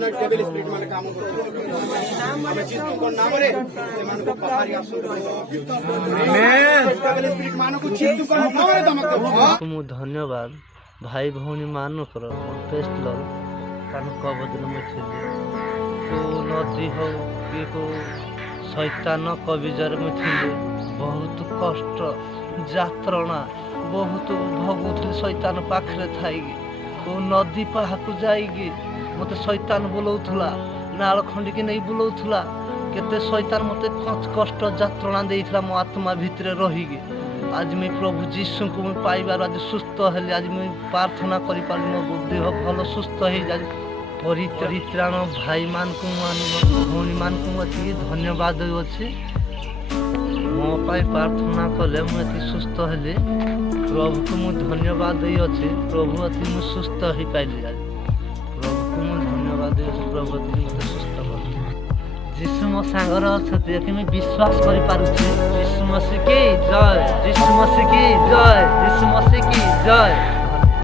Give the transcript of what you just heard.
ना devil spirit माने काम करते हमें जीसस को नाम रे से मान को बाहर आसो आमेन डेविल स्पिरिट मान को जीसस को नाम रे तमक मु धन्यवाद भाई भौणी मानकर टेस्ट लल कारण कबदिन मुझे को नदी हो कि को शैतान कविजर मुझे बहुत कष्ट यात्रणा बहुत भोगुली शैतान पाखे थी को नदी पाहाक जाइए मत शैतान बुलाऊला नाल खंडिकी नहीं बुलाऊला केते शैतान मत कष्ट यात्रणा देइथला मो आत्मा भितर रहीगे आज मैं प्रभु जीशु को मैं पाइबार आज सुस्थ हेली आज मैं प्रार्थना करि पारि मो बुद्धि भल सुस्थ हो आज परित्राण भाई मान को भौणी मान को अति धन्यवाद अच्छे मो पाई प्रार्थना कले मुझे सुस्थ हेली प्रभु को मुझे धन्यवाद अच्छे प्रभु अति मुझे सुस्थ हो पाइली आज प्रभु को मुझे धन्यवाद प्रभु अति मत सुस्थ कर जीशु मो सांगर अच्छे कि मैं विश्वास कर पारुछि जीशु मसीह की जय जीशु मसीह की जय जीशु मसीह की जय।